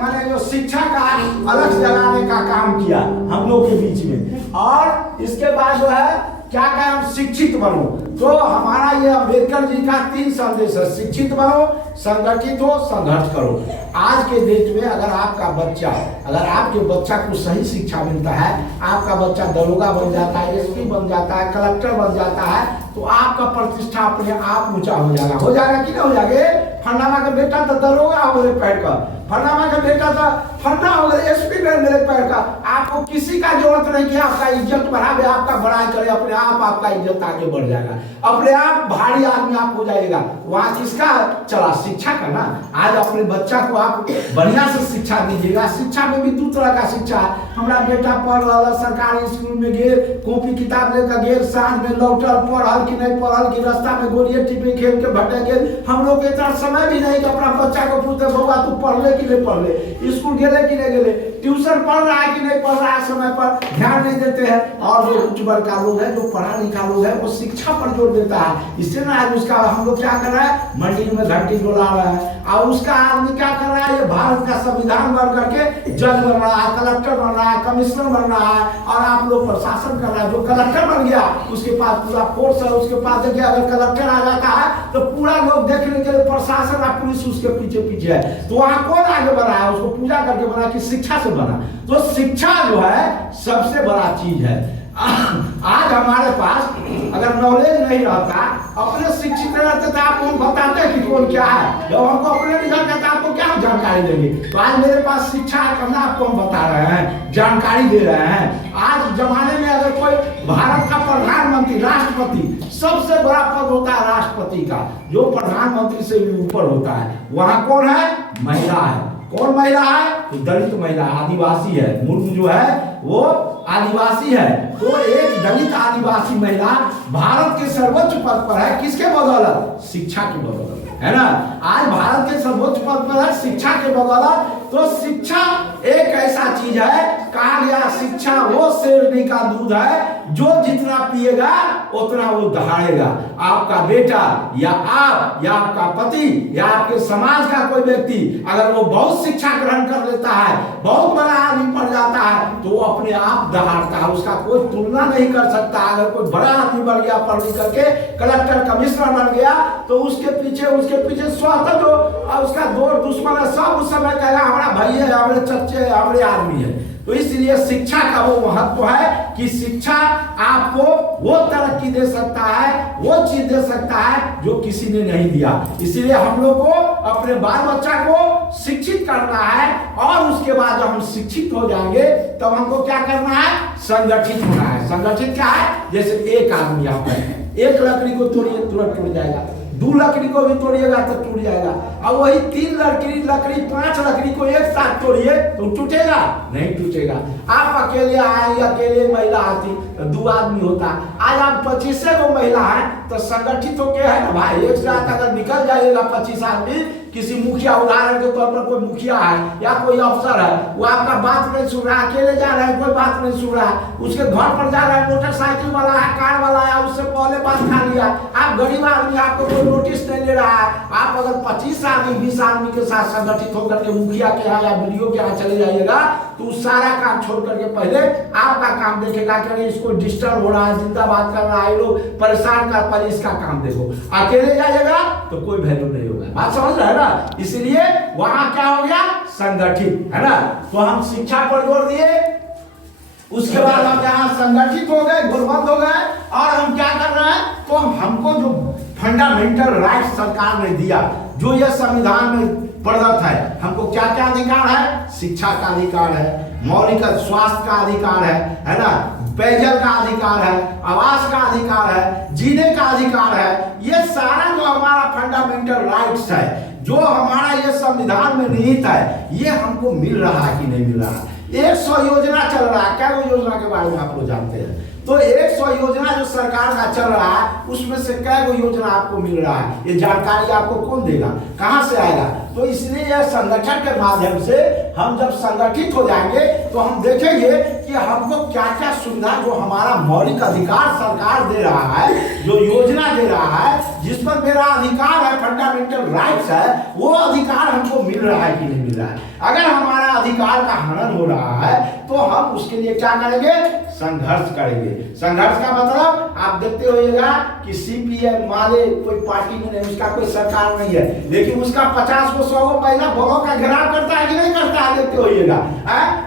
माने जो शिक्षा का अलग जलाने का काम किया हम लोग के बीच में। और इसके बाद जो है क्या कहें, हम शिक्षित बनो। तो हमारा ये अम्बेडकर जी का 3 संदेश है, शिक्षित बनो, संगठित हो, संघर्ष करो। आज के डेट में अगर आपके बच्चा को सही शिक्षा मिलता है, आपका बच्चा दरोगा बन जाता है, एसपी बन जाता है, कलेक्टर बन जाता है, तो आपका प्रतिष्ठा अपने आप ऊंचा हो जाएगा कि नहीं हो जाएगा। फन्नामा का बेटा तो दरोगा हो गए पैर का, फन्नामा का बेटा तो फन्ना हो गए एसपी मेरे पैर का। आपको किसी का जरूरत नहीं कि आपका इज्जत बढ़ावे, आपका बड़ाई करे, अपने आप आपका इज्जत आगे बढ़ जाएगा, अपने आप भारी आदमी आप हो जाएगा। वहाँ किसका चला, शिक्षा का ना। आज अपने बच्चा को आप बढ़िया से शिक्षा दीजिएगा। शिक्षा में भी 2 तरह का शिक्षा है। हमारा बेटा पढ़ रहा, सरकारी स्कूल में गेल, कॉपी किताब लेकर गेल, सांझ में लौटल, पढ़ल कि नहीं पढ़ल कि रास्ता में गोलिये टिपे खेल के भटे गेल। हम लोग के इतना समय भी नहीं कि अपना बच्चा को पूछते बउआ तू पढ़ ले कि नहीं पढ़ ले, स्कूल गेले कि नहीं गेले, ट्यूशन पढ़ रहा है कि नहीं पढ़ रहा है, समय पर ध्यान नहीं देते हैं। और जो उच्च वर्ग का लोग है, जो पढ़ा लिखा लोग है, वो शिक्षा पर जोर देता है। इससे ना आज उसका हम लोग क्या कर रहा है, मंडी में घंटी डोला रहा है, और उसका आदमी क्या कर रहा है, ये भारत का संविधान बन करके जज बन रहा है, कलेक्टर बन रहा है, कमिश्नर बन रहा है, और आप लोग प्रशासन कर रहा है। जो कलेक्टर बन गया उसके पास पूरा फोर्स है, उसके पास देखिए अगर कलेक्टर आ जाता है तो पूरा लोग देखने के लिए प्रशासन और पुलिस उसके पीछे है। तो वहाँ कौन आगे बढ़ा है, उसको पूजा करके बना कि शिक्षा से बना। तो शिक्षा जो है सबसे बड़ा चीज है। आज हमारे पास अगर नॉलेज नहीं रहता, अपने शिक्षित रहते तो आप उनको बताते कि कौन क्या है। जब हमको अपने रिजल्ट कहते आपको क्या जानकारी देंगे। तो आज मेरे पास शिक्षा है करना, आपको हम बता रहे हैं, जानकारी दे रहे हैं। आज जमाने में अगर कोई भारत का प्रधानमंत्री, राष्ट्रपति, सबसे बड़ा पद होता है राष्ट्रपति का, जो प्रधानमंत्री से भी ऊपर होता है, वहां कौन है, महिला है। कौन महिला है, तो दलित महिला, आदिवासी है। मुर्मू जो है वो आदिवासी है। तो एक दलित आदिवासी महिला भारत के सर्वोच्च पद पर है, किसके बदौलत, शिक्षा के बदौलत, है ना। आज भारत के सर्वोच्च पद पर है शिक्षा के बदौलत। तो शिक्षा एक ऐसा चीज है, कहा गया शिक्षा वो शेरनी का दूध है, जो जितना पिएगा उतना वो दहाड़ेगा। आपका बेटा या आप या आपका पति या आपके समाज का कोई व्यक्ति अगर वो बहुत शिक्षा ग्रहण कर लेता है, बहुत बड़ा आदमी पढ़ जाता है, तो वो अपने आप दहाड़ता है, उसका कोई तुलना नहीं कर सकता। अगर कोई बड़ा आदमी बन गया, पढ़ लिख करके कलेक्टर कमिश्नर बन गया, तो उसके पीछे स्वतः जो उसका दो दुश्मन है, सब उस समय कहेगा हमारा भाई है, हमारे चच्चे है, हमारे आदमी है। तो इसलिए शिक्षा का वो महत्व है कि शिक्षा आपको वो तरक्की दे सकता है, वो चीज दे सकता है जो किसी ने नहीं दिया। इसलिए हम लोग को अपने बाल बच्चा को शिक्षित करना है, और उसके बाद जब हम शिक्षित हो जाएंगे तब हमको क्या करना है, संगठित होना है। संगठित क्या है, जैसे एक आदमी यहाँ पर एक लकड़ी को तोड़िए तुरंत टूट जाएगा, 2 लकड़ी को भी तोड़िएगा तो टूट जाएगा, और वही 3 लकड़ी 5 लकड़ी को एक साथ तोड़िए तो टूटेगा नहीं, टूटेगा। आप अकेले आए या अकेले महिला आती तो 2 आदमी होता। आज आप 25 को महिला है तो संगठित होके है ना भाई, एक साथ अगर निकल जाइएगा 25 आदमी, किसी मुखिया, उदाहरण के तौर पर कोई मुखिया है या कोई अफसर है, वो आपका बात नहीं सुन रहा, अकेले जा रहा है, कोई बात नहीं सुन रहा, उसके घर पर जा रहा है, मोटरसाइकिल वाला है, कार वाला है, उससे पहले बात खा लिया। आप गरीब आदमी, आपको कोई नोटिस नहीं ले रहा है। आप अगर 25 आदमी 20 आदमी के साथ संगठित होकर के मुखिया के यहाँ या वीडियो के यहाँ चले जाइएगा, तो सारा काम छोड़ करके पहले आपका काम देखेगा कि इसको डिस्टर्ब हो रहा है, जिंदाबाद कर रहा है, लोग परेशान कर, पहले इसका काम देखो। अकेले जाइएगा तो कोई वैल्यू नहीं होगा, बात समझ रहे हैं ना। इसलिए वहां क्या हो गया, संगठित, है ना। तो हम शिक्षा पर जोर दिए, उसके बाद हम यहाँ संगठित हो गए, गुणवंत हो गए, और हम क्या कर रहे हैं, तो हमको जो फंडामेंटल राइट सरकार ने दिया, जो ये संविधान में प्रदत्त है, हमको क्या क्या अधिकार है, शिक्षा का अधिकार है, मौलिक स्वास्थ्य का अधिकार है ना, पेयजल का अधिकार है, आवास का अधिकार है, जीने का अधिकार है। ये सारा जो हमारा फंडामेंटल राइट्स है, जो हमारा ये संविधान में निहित है, ये हमको मिल रहा है कि नहीं मिल रहा है। 100 योजना चल रहा है, क्या वो योजना के बारे में आप लोग जानते हैं। तो 100 योजना जो सरकार का चल रहा है, उसमें से कै गो योजना आपको मिल रहा है, ये जानकारी आपको कौन देगा, कहां से आएगा। तो इसलिए यह संगठन के माध्यम से हम जब संगठित हो जाएंगे तो हम देखेंगे कि हमको क्या क्या सुविधा, जो हमारा मौलिक अधिकार सरकार दे रहा है, जो योजना दे रहा है, जिस पर मेरा अधिकार है, फंडामेंटल राइट्स है, वो अधिकार हमको मिल रहा है कि नहीं मिल रहा है। अगर हमारा अधिकार का हनन हो रहा है तो हम उसके लिए क्या करेंगे? संघर्ष करेंगे। संघर्ष का मतलब आप देखते होइएगा कि सीपीएम माले कोई पार्टी में नहीं, उसका कोई सरकार नहीं है, लेकिन उसका 50 को 100 को महिला बलों का घेराव करता है कि नहीं करता है? देखते होइएगा,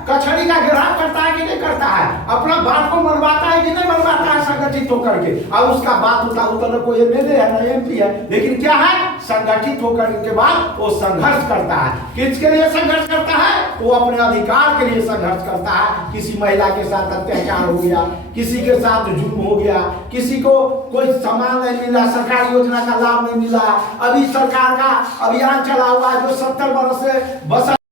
कचहरी का घेराव करता है कि नहीं करता है? अपना बात को मनवाता है कि नहीं मनवाता है संगठित होकर के? अब उसका बात उतर कोई एमएलए है ना एमपी है, लेकिन क्या है? संगठित होकर के बाद वो संघर्ष करता है। किसके लिए संघर्ष करता है? वो अपने अधिकार के लिए संघर्ष करता है। किसी महिला के साथ अत्याचार हो गया, किसी के साथ जुल्म हो गया, किसी को कोई सामान नहीं मिला, सरकारी योजना का लाभ नहीं मिला, अभी सरकार का अभियान चला हुआ है जो 70 वर्ष से बस